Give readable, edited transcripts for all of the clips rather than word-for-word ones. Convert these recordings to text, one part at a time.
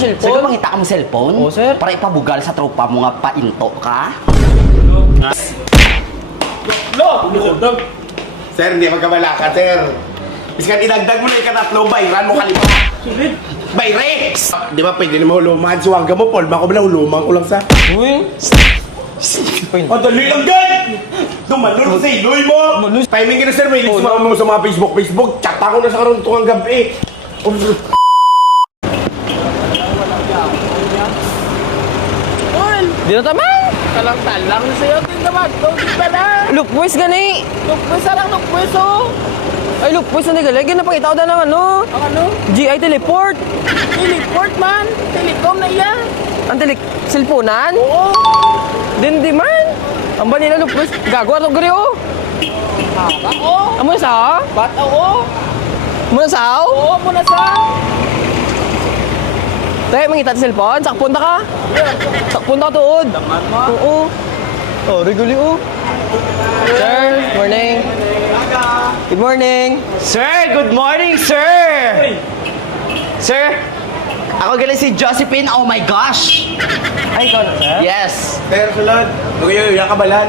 Sir, Cellphone? mangita ka mo cellphone? Oo, sir. Para ipabugal sa tropa mo nga painto ka? Sir, hindi magkabala ka, sir. Iskan idagdag mo na ikatatlo, bayran mo kalima. Sulit. Bayrex! Di ba pwede na mahuluman? Suwaga mo, Paul. Bako ba na huluman ko lang sa... Uy. Oh, dali lang gan! Dumalun sa iloy mo! Timing ka na, sir. May sumama mo sa mga Facebook. Chat ako na sa karuntungang gabi. Di na taman. Talang sa'yo, tindaman. Don't pala. Lukpwis gani. Lukpwis, alang lukpwis, oh. Ay, lukpwis na nagalig. Napakita ko na ng ano. Ang ano? GI teleport. Teleport man. Telecom na iya. Ang cellphonean. Oo. Din man. Ang ba nila lukpwis? Gago ato gari oh. Haba, oh. Amo na sa? Bata, oh. Amo na sa? Oo, muna sa. Tay, mangita sa cellphone. Sakpunta ka. Sakpunta ka tuod. Taman mo. Oo. Oh, regular oh. Sir, morning. Good morning. Sir, good morning, sir! Sir, ako galing si Josephine. Oh my gosh! Ay, ikaw na, sir? Yes! Sir, sulod. Huwag yung kabalan.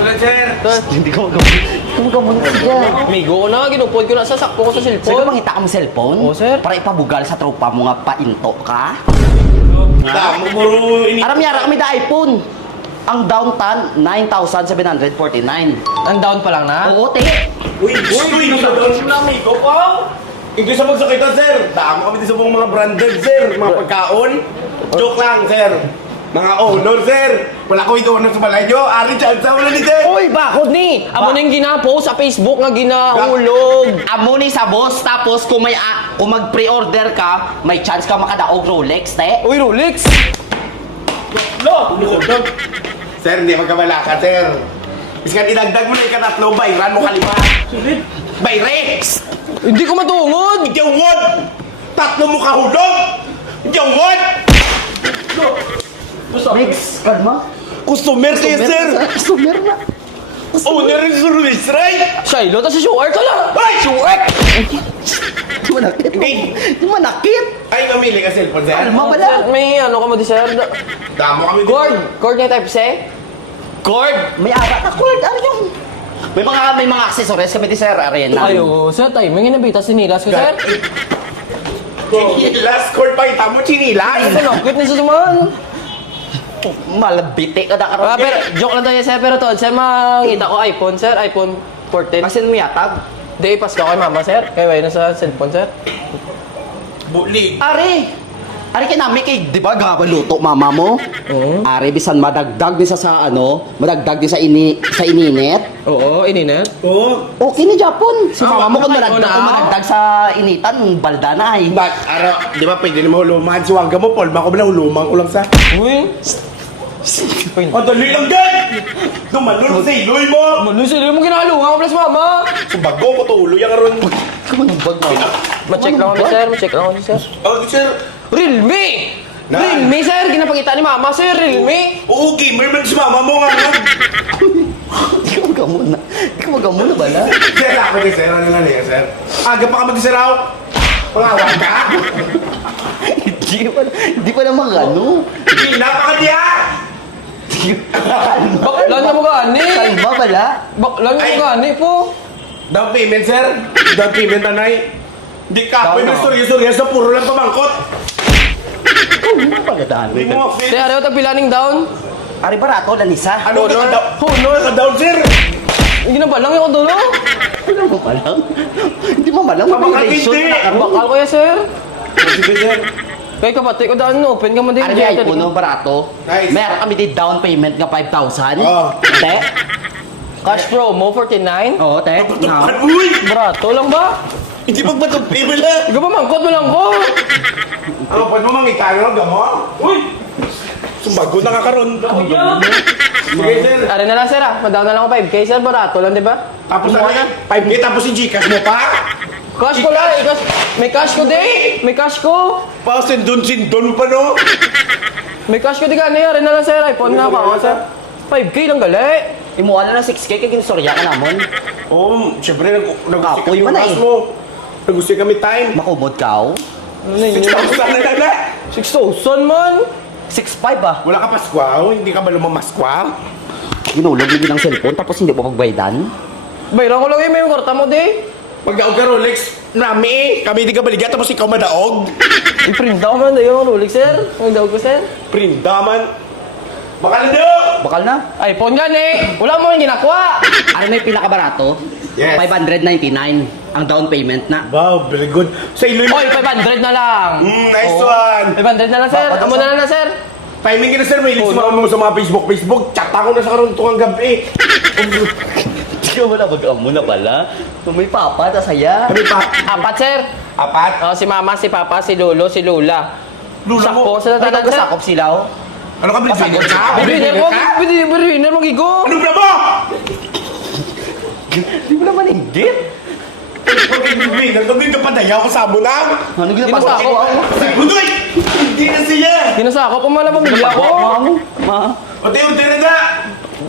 Sulod, sir. Hindi ko magawa siya. Migo ko na. Ginupod ko na sa sakpo ko sa Sir, cellphone. mangita ka mo cellphone? Oo, sir. Para ipabugal sa tropa mo nga painto ka? Damo, puro ini... Aram yara kami da iPhone. Ang downtown, 9,749. Ang down pa lang na? Oo, te. Uy, doon na, amigo ko. Ingles sa magsakitan, sir. Damo kami din sa mga branded, sir. Mga pagkaon. Joke lang, sir. Mga honor, sir. Wala ko ito honor sa balay nyo. Ari, chance wala ni sir. Uy, bakod ni! Amo na yung ginapost sa Facebook nga ginahulog. Amo ni sa boss, tapos kung mag-pre-order ka, may chance ka makadaog Rolex, te. Uy, Rolex! Sir, hindi magkabala ka, sir. Iskan idagdag mo na ikatatlo, bayran mo kalima. Sulit. Bayrex! Hindi ko matungod! Hindi ang word! Tatlo mo kahulog! Hindi ang word! Rex, kalma. Customer kayo, sir! Customer na. Owner ng service, right? Shiloh, tas sa shuar ka lang! Ay! Shuwek! Di manakit. Di manakit. Ay, mamili ka cellphone, sir. Kalma Sir, bala. may ano ka mo di, sir? Damo kami dito. Cord nga type C? Cord. May aga ka cord. Ano yung... May mga accessories kami di Sir Arena. Ayo, sir, timing nga nabita sinilas ko, sir. Chinilas, cord pa itamo, chinilas. Ano, quit na sa suman. Malabite ka na karon. Pero, joke lang tayo, sir, pero to, sir, makita ko iPhone, sir, iPhone 14. Kasi mo yatag. Di, pas ka kay mama, sir. Kaya na sa cellphone, sir. Bulig. Ari kay nami kay, di ba, gabaluto mama mo? Oo. Ari bisan madagdag di sa ano, madagdag di sa ininet. Oo, ininet. Oo. Okay ni Japon. Si mama mo kung Ay, madagdag sa initan, balda na ay. But, di ba pwede na mahuluman? Suwaga mo, Paul. Bako ba na huluman ko lang sa... Uy! Oh, dali lang gan! Dumalun sa iloy mo! Manu, sila mo ginakalunga ko plus mama! Subago ko to ulo yung aron. Kumanong bag mo. Ma-check lang kami, sir. Ma-check lang kami, sir. Oh, sir. Realme! Na? Realme, sir! Ginapakita ni mama, sir. Realme! Oo, gamer man si mama mo nga nga. Di ko magamuna. Di ko magamuna bala. Sir, ako din, sir. Ano lang yan, sir? Aga pa ka mag-siraw. Pangawan ka? Di pa naman ano. Hindi na pa ka niya! Baklan na mo gani! Kalma bala. Baklan na mo Ay. gani po! Down payment, sir. Down payment, nanay. Hindi ka. Pwede storya-storya sa puro lang pamangkot. Pagadahan Hindi mo ma-fit. Sir, ano tag pilaning down? Ari barato lanisa. Ano Honor. ka down, sir? Hindi na balang yung dulo. Ano mo malang? Hindi mo malang. Kabakal Relation hindi. na karon. Bakal ko ya, sir. Sige, sir. Kaya kapatid ko daan, open ka man din. Ari ay puno barato. Nice. Meron kami di down payment nga 5,000. Oh. Te. Cash promo, 49. Oo, te. Tutupan, uy! Barato lang ba? Hindi magbatong payment lang. Ikaw ba mangkot mo lang ko? Ano, pwede mo mangikano ng gamo? Uy! Sumbago na kakaroon. Sige, sir. Ari na lang, sir, ah. Madaw na lang ako 5K, sir. Barato lang, di ba? Tapos Kumuha ano, 5K tapos si Gcash mo pa? Cash ko lang, eh. May cash ko, di. May cash ko. Pa, sindon pa, no? May cash ko, di gani. Ari na lang, sir. iPhone na ako, sir. 5K lang gali. Imuha na ng 6K kay kinsorya ka namon. Oo, siyempre, nag-gusto Apoy kami man na oras eh. mo. Nag-gusto kami time. Makubod ka. Ano na yun? 6,000 na lang na. 6,000 man. 6'5" ah. Wala ka paskwaw? Hindi ka ba lumamaskwaw? Ginulog lagi ng cellphone tapos hindi mo magbaydan. Bayran ko lang yung may karta mo, di. Pagdaog ka Rolex, nami, kami di ka baligat, tapos ikaw madaog. Iprinda ko man, yung Rolex, sir. Ang daw ko, sir. Prindaman. Baka na daw! Bakal na. iPhone gan eh. Wala mo yung ginakuha. Ano na yung pinakabarato? Yes. 599 ang down payment na. Wow, very good. Sa ilo Oy, 500 na lang. Nice Oo. one. 500 na lang, sir. Amo na lang, sir. Timing ka na sir, may ilis mo sa mga Facebook. Chat ako na sa karoon itong gabi. Ikaw mo na mag-amo na pala. May papa, tasaya. Kami pa. Apat, sir. Apat. Oh, si mama, si papa, si lolo, si lula. Lula mo. Sakpo sa Ay, tanan, sir. kasakop sila oh. Ano ka, breadwinner ka? Breadwinner ko, ka? breadwinner mo, gigo. Ano ba mo? Hindi mo naman inggit. Breadwinner, gawin ka pa dayaw kasama na. Ano Di gina masako. Hudoy! Hindi na siya. Ginasako pa man ang pamilya ko. Ma. Unti-unti na na.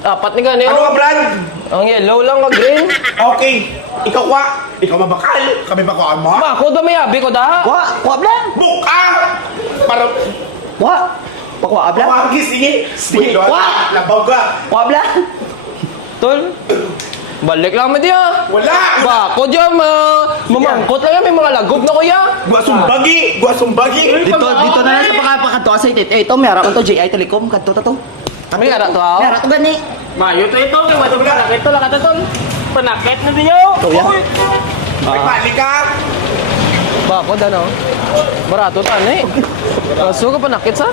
Apat ni gani. Ano ka, brand? Ang yellow lang, ang green. Okay. Ikaw kwa. Ikaw mabakal. Kami ba kwa mo? Ma, ko da may abi ko da. Kuha bla. Buka! Para... Kuha. Pakuha bla. Pawagi, sige. Sige, Wait, kwa. Labaw ka. Kuha bla. Tol. Balik lang mo diya. Wala! Ba, ko diya mamangkot lang yan, may mga lagog na kuya. Gua sumbagi! Dito na lang sa pakakanto sa itit. Eh, ito may harap to JI Telecom kanto to. May ara to ha. May harap to gani. Mayo to ito. Kaya wato panakit to. Lakata tol. Panakit na niyo. To ya. May pali ka! Ba, ko da no. Barato tan eh. Kaso ka pa nakit sa?